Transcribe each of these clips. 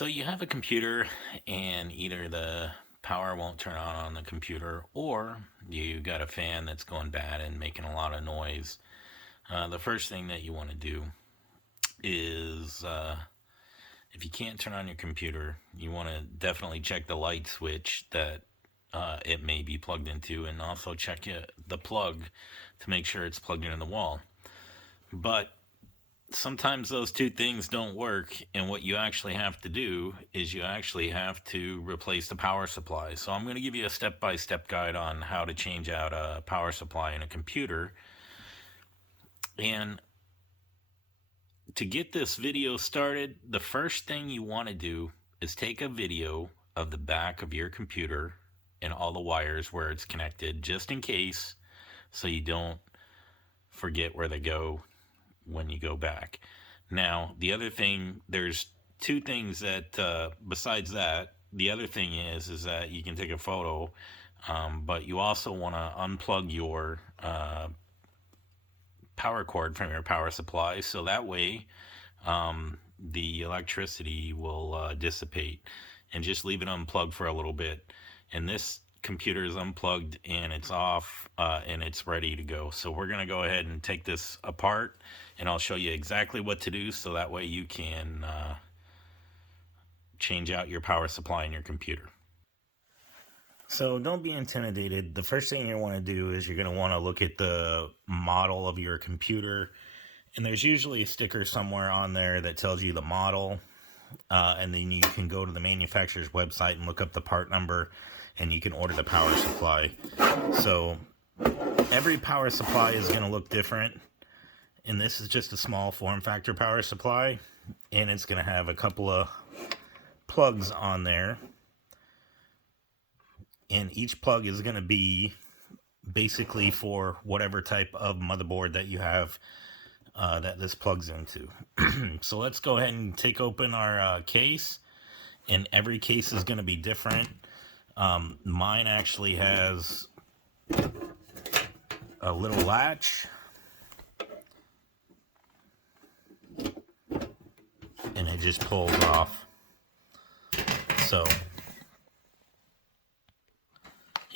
So you have a computer and either the power won't turn on the computer or you got a fan that's going bad and making a lot of noise. The first thing that you want to do is if you can't turn on your computer, you want to definitely check the light switch that it may be plugged into, and also check the plug to make sure it's plugged into the wall. But sometimes those two things don't work, and what you actually have to do is you actually have to replace the power supply. So I'm going to give you a step-by-step guide on how to change out a power supply in a computer. And to get this video started, the first thing you want to do is take a video of the back of your computer and all the wires where it's connected, just in case, so you don't forget where they go when you go back. Now, the other thing, there's two things that, besides that, the other thing is that you can take a photo, but you also want to unplug your power cord from your power supply, so that way the electricity will dissipate, and just leave it unplugged for a little bit. And this computer is unplugged and it's off and it's ready to go. So we're going to go ahead and take this apart, and I'll show you exactly what to do so that way you can change out your power supply in your computer. So don't be intimidated. The first thing you want to do is you're going to want to look at the model of your computer, and there's usually a sticker somewhere on there that tells you the model, and then you can go to the manufacturer's website and look up the part number, and you can order the power supply. So every power supply is going to look different, and this is just a small form factor power supply, and it's going to have a couple of plugs on there, and each plug is going to be basically for whatever type of motherboard that you have that this plugs into. So let's go ahead and take open our case, and every case is going to be different. Mine actually has a little latch, and it just pulls off. So,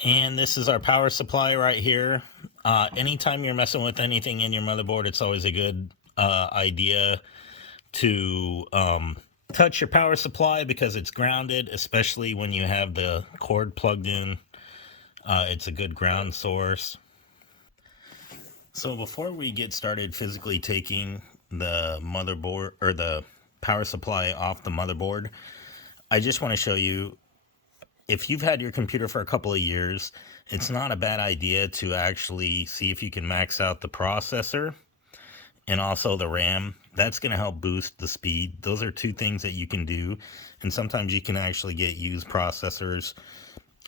and this is our power supply right here. Anytime you're messing with anything in your motherboard, it's always a good idea to touch your power supply because it's grounded, especially when you have the cord plugged in. It's a good ground source. So before we get started physically taking the motherboard or the power supply off the motherboard, I just want to show you, if you've had your computer for a couple of years, it's not a bad idea to actually see if you can max out the processor and also the RAM. That's going to help boost the speed. Those are two things that you can do, and sometimes you can actually get used processors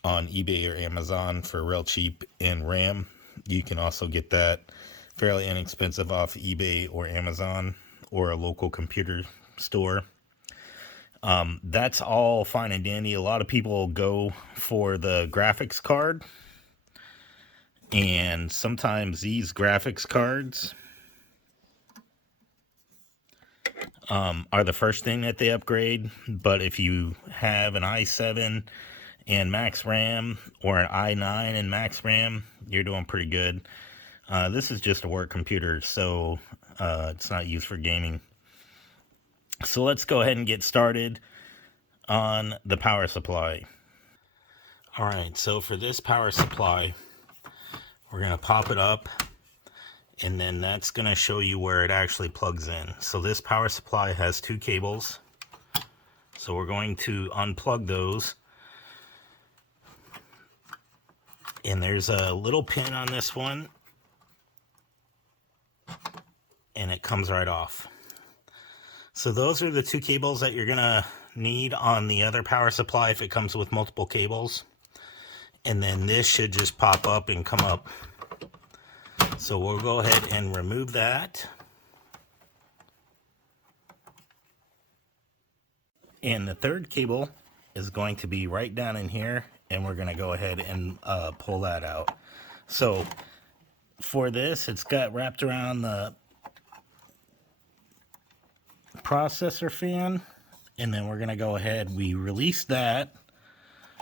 on eBay or Amazon for real cheap. And RAM, you can also get that fairly inexpensive off eBay or Amazon or a local computer store. That's all fine and dandy. A lot of people go for the graphics card, and sometimes these graphics cards are the first thing that they upgrade. But if you have an i7 and max RAM, or an i9 and max RAM, you're doing pretty good. This is just a work computer, so it's not used for gaming. So let's go ahead and get started on the power supply. All right, so for this power supply, we're going to pop it up, and then that's going to show you where it actually plugs in. So this power supply has two cables, so we're going to unplug those. And there's a little pin on this one, and it comes right off. So those are the two cables that you're gonna need on the other power supply if it comes with multiple cables. And then this should just pop up and come up. So we'll go ahead and remove that. And the third cable is going to be right down in here, and we're gonna go ahead and pull that out. So for this, it's got wrapped around the processor fan, And then we're going to go ahead, we release that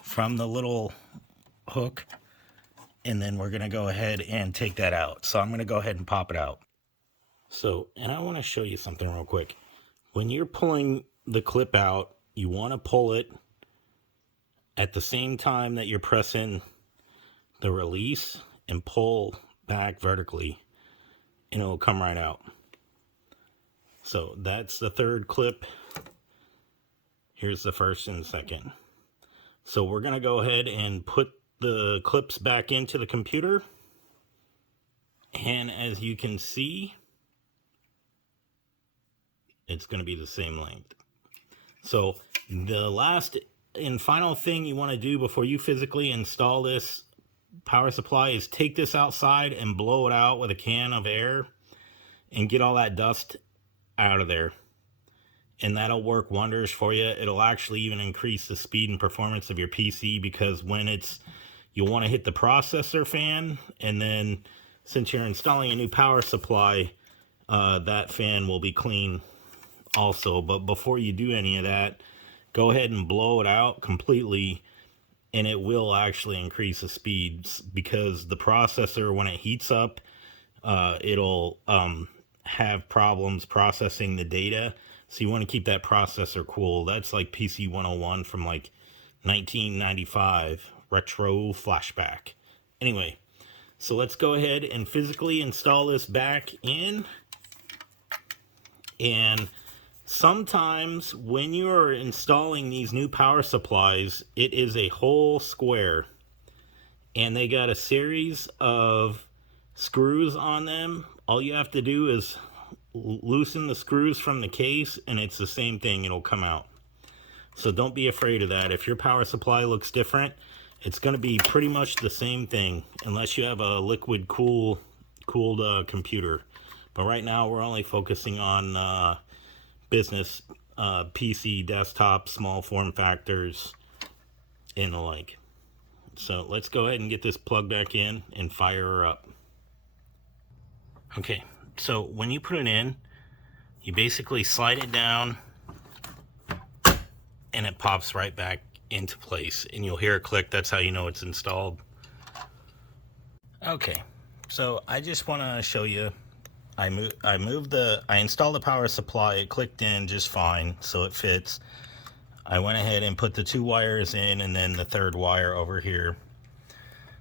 from the little hook, and then we're going to go ahead and take that out. So I'm going to go ahead and pop it out. So, and I want to show you something real quick. When you're pulling the clip out, you want to pull it at the same time that you're pressing the release and pull back vertically, and it will come right out. So that's the third clip. Here's the first and second. So we're going to go ahead and put the clips back into the computer. And as you can see, it's going to be the same length. So the last and final thing you want to do before you physically install this power supply is take this outside and blow it out with a can of air and get all that dust out of there. And that'll work wonders for you. It'll actually even increase the speed and performance of your PC, because when you'll want to hit the processor fan, and then since you're installing a new power supply, that fan will be clean also. But before you do any of that, go ahead and blow it out completely, and it will actually increase the speeds, because the processor, when it heats up, it'll have problems processing the data. So you want to keep that processor cool. That's like PC 101 from like 1995, retro flashback. Anyway, so let's go ahead and physically install this back in. And sometimes when you're installing these new power supplies, it is a whole square, and they got a series of screws on them. All you have to do is loosen the screws from the case, and it's the same thing, it'll come out. So don't be afraid of that. If your power supply looks different, it's going to be pretty much the same thing, unless you have a liquid cooled computer. But right now we're only focusing on business PC, desktop, small form factors, and the like. So let's go ahead and get this plugged back in and fire her up. Okay, so when you put it in, you basically slide it down and it pops right back into place, and you'll hear a click. That's how you know it's installed. Okay, so I just want to show you, I installed the power supply. It clicked in just fine, so it fits. I went ahead and put the 2 wires in, and then the 3rd wire over here.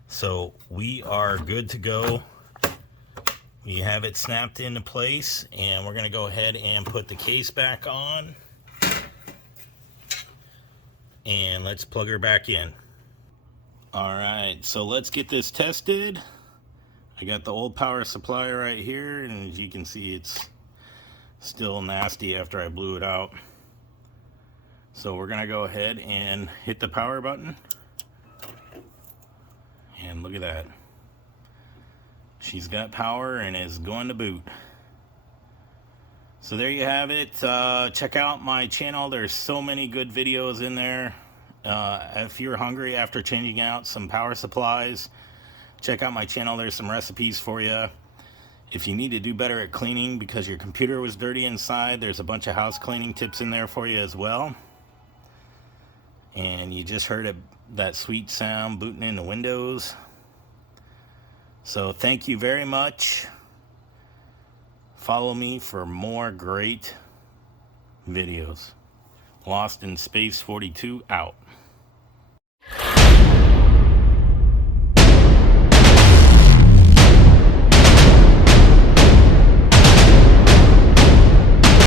So we are good to go. We have it snapped into place, and we're going to go ahead and put the case back on. And let's plug her back in. Alright, so let's get this tested. I got the old power supply right here, and as you can see, it's still nasty after I blew it out. So we're going to go ahead and hit the power button. And look at that. She's got power and is going to boot. So there you have it. Check out my channel. There's so many good videos in there. If you're hungry after changing out some power supplies, check out my channel. There's some recipes for you. If you need to do better at cleaning because your computer was dirty inside, there's a bunch of house cleaning tips in there for you as well. And you just heard that sweet sound booting into Windows. So thank you very much. Follow me for more great videos. Lost in Space 42 out.